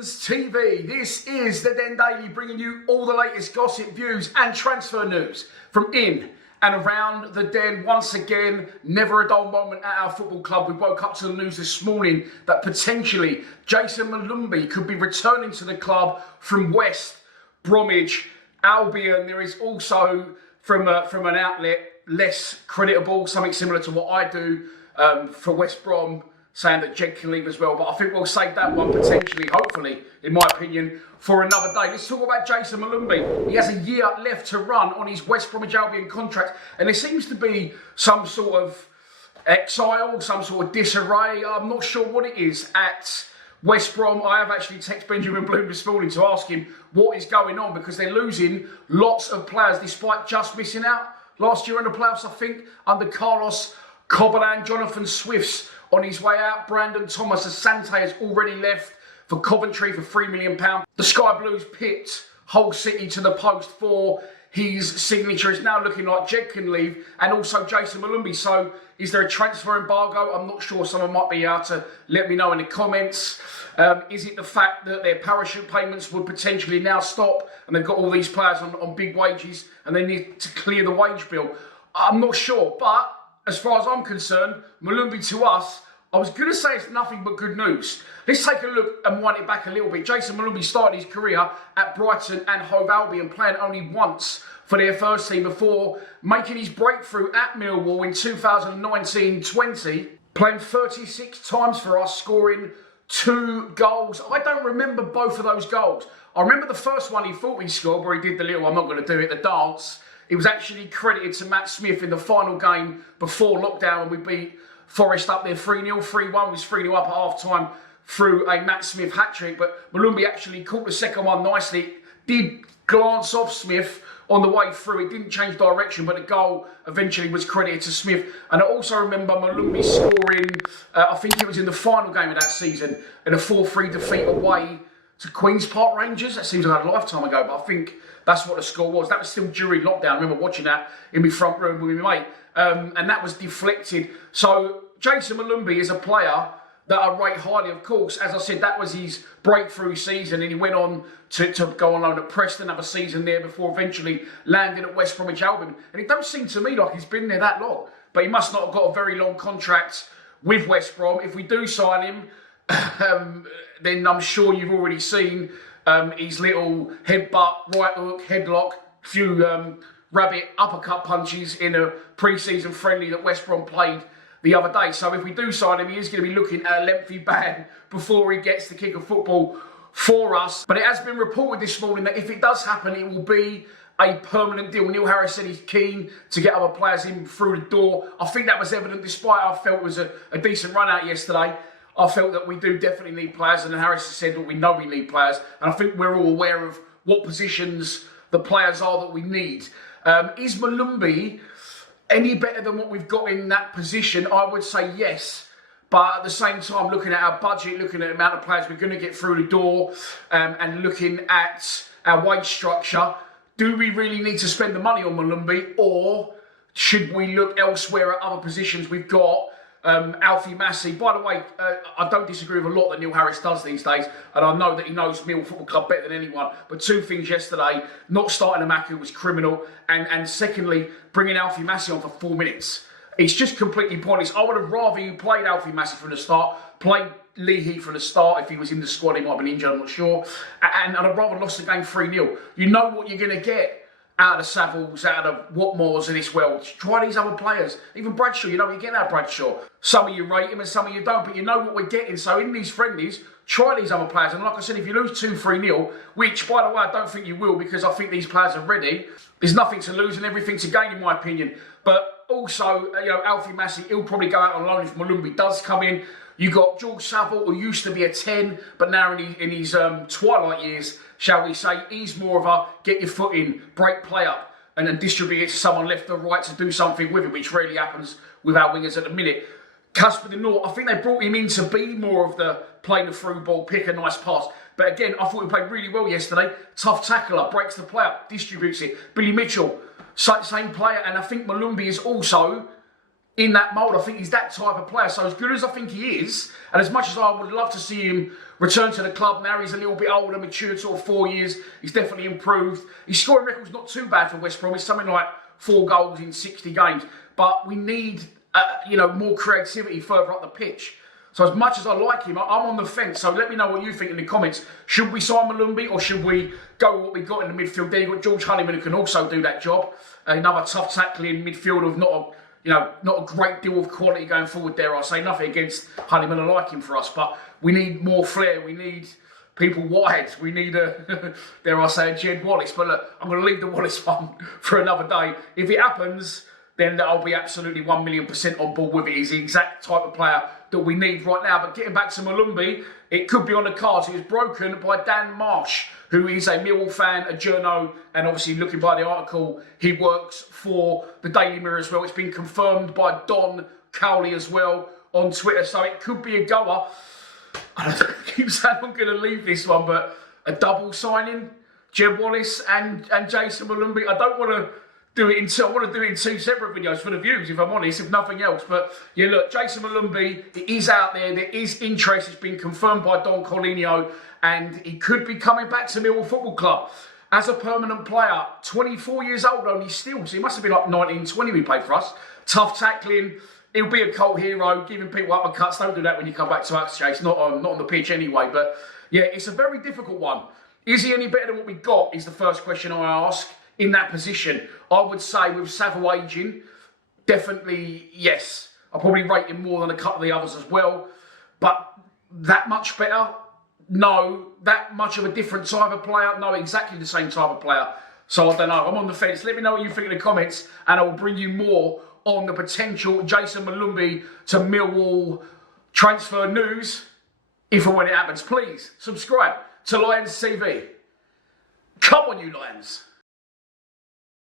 Dens TV. This is the Den Daily, bringing you all the latest gossip, views and transfer news from in and around the Den. Once again, never a dull moment at our football club. We woke up to the news this morning that potentially Jason Molumby could be returning to the club from West Bromwich Albion. There is also from an outlet less creditable, something similar to what I do for West Brom, saying that Jed can leave as well. But I think we'll save that one potentially, hopefully, in my opinion, for another day. Let's talk about Jason Molumby. He has a year left to run on his West Bromwich Albion contract, and there seems to be some sort of exile, some sort of disarray. I'm not sure what it is at West Brom. I have actually texted Benjamin Bloom this morning to ask him what is going on, because they're losing lots of players despite just missing out last year in the playoffs, I think, under Carlos Cobalan. Jonathan Swift's on his way out. Brandon Thomas Asante has already left for Coventry for £3 million. The Sky Blues picked Hull City to the post for his signature. It's now looking like Jed can leave, and also Jason Molumby. So is there a transfer embargo? I'm not sure. Someone might be able to let me know in the comments. Is it the fact that their parachute payments would potentially now stop, and they've got all these players on big wages and they need to clear the wage bill? I'm not sure, but as far as I'm concerned, Molumby to us, I was going to say it's nothing but good news. Let's take a look and wind it back a little bit. Jason Molumby started his career at Brighton and Hove Albion, playing only once for their first team before making his breakthrough at Millwall in 2019-20, playing 36 times for us, scoring 2 goals. I don't remember both of those goals. I remember the first one he thought he scored, where he did the little, I'm not going to do it, the dance. It was actually credited to Matt Smith in the final game before lockdown, and we beat Forest up there 3-0. 3-1 was 3-0 up at half-time through a Matt Smith hat-trick. But Molumby actually caught the second one nicely. Did glance off Smith on the way through. It didn't change direction, but the goal eventually was credited to Smith. And I also remember Molumby scoring, I think it was in the final game of that season, in a 4-3 defeat away to Queen's Park Rangers. That seems like a lifetime ago, but I think that's what the score was. That was still during lockdown. I remember watching that in my front room with my mate. And that was deflected. So Jason Molumby is a player that I rate highly, of course. As I said, that was his breakthrough season, and he went on to go on loan at Preston, have a season there before eventually landing at West Bromwich Albion. And it don't seem to me like he's been there that long. But he must not have got a very long contract with West Brom. If we do sign him, then I'm sure you've already seen his little headbutt, right hook, headlock, few rabbit uppercut punches in a pre-season friendly that West Brom played the other day. So if we do sign him, he is going to be looking at a lengthy ban before he gets the kick of football for us. But it has been reported this morning that if it does happen, it will be a permanent deal. Neil Harris said he's keen to get other players in through the door. I think that was evident, despite I felt it was a decent run out yesterday. I felt that we do definitely need players, and Harris has said that we know we need players, and I think we're all aware of what positions the players are that we need. Is Molumby any better than what we've got in that position? I would say yes. But at the same time, looking at our budget, looking at the amount of players we're going to get through the door, and looking at our wage structure, do we really need to spend the money on Molumby, or should we look elsewhere at other positions we've got? Alfie Massey. By the way, I don't disagree with a lot that Neil Harris does these days, and I know that he knows Millwall Football Club better than anyone. But 2 things yesterday: not starting Amaku was criminal, and secondly, bringing Alfie Massey on for 4 minutes. It's just completely pointless. I would have rather you played Alfie Massey from the start, played Leahy from the start. If he was in the squad, he might have been injured, I'm not sure. And I'd have rather lost the game 3-0. You know what you're going to get out of the Savills, out of Watmores of this world. Try these other players. Even Bradshaw, you know what you're getting out of Bradshaw. Some of you rate him and some of you don't, but you know what we're getting. So in these friendlies, try these other players. And like I said, if you lose 2-3-0, which, by the way, I don't think you will, because I think these players are ready, there's nothing to lose and everything to gain, in my opinion. But also, you know, Alfie Massey, he'll probably go out on loan if Molumby does come in. You got George Saville, who used to be a 10, but now in his twilight years, shall we say, he's more of a get your foot in, break play up, and then distribute it to someone left or right to do something with it, which rarely happens with our wingers at the minute. Casper De North, I think they brought him in to be more of the play the through ball, pick a nice pass. But again, I thought he played really well yesterday. Tough tackler, breaks the play up, distributes it. Billy Mitchell, same player, and I think Molumby is also in that mould. I think he's that type of player. So as good as I think he is, and as much as I would love to see him return to the club, now he's a little bit older, matured, sort of 4 years, he's definitely improved. His scoring record's not too bad for West Brom. It's something like 4 goals in 60 games. But we need, more creativity further up the pitch. So as much as I like him, I'm on the fence. So let me know what you think in the comments. Should we sign Molumby or should we go with what we got in the midfield there? You've got George Honeyman who can also do that job. Another tough tackling midfield of not a great deal of quality going forward there. I say nothing against Honeyman. I like him for us, but we need more flair. We need people wide. We need dare I say, a Jed Wallace. But look, I'm going to leave the Wallace one for another day. If it happens, then I'll be absolutely 1,000,000% on board with it. He's the exact type of player that we need right now. But getting back to Molumby, it could be on the cards. It was broken by Dan Marsh, who is a Millwall fan, a journo, and obviously looking by the article, he works for the Daily Mirror as well. It's been confirmed by Don Cowley as well on Twitter, so it could be a goer. I keep saying I'm going to leave this one, but a double signing, Jed Wallace and Jason Molumby. I don't want to do it in I want to do it in 2 separate videos for the views, if I'm honest, if nothing else. But yeah, look, Jason Molumby, it is out there. There is interest. It's been confirmed by Don Colinio, and he could be coming back to Millwall Football Club as a permanent player. 24 years old only still, so he must have been like 19, 20 when he played for us. Tough tackling. He'll be a cult hero, giving people uppercuts. Don't do that when you come back to us, Chase. Not on the pitch anyway. But yeah, it's a very difficult one. Is he any better than what we got, is the first question I ask. In that position, I would say with Savile aging, definitely yes. I'll probably rate him more than a couple of the others as well. But that much better? No. That much of a different type of player? No, exactly the same type of player. So I don't know. I'm on the fence. Let me know what you think in the comments, and I will bring you more on the potential Jason Molumby to Millwall transfer news if and when it happens. Please subscribe to Lions TV. Come on, you Lions.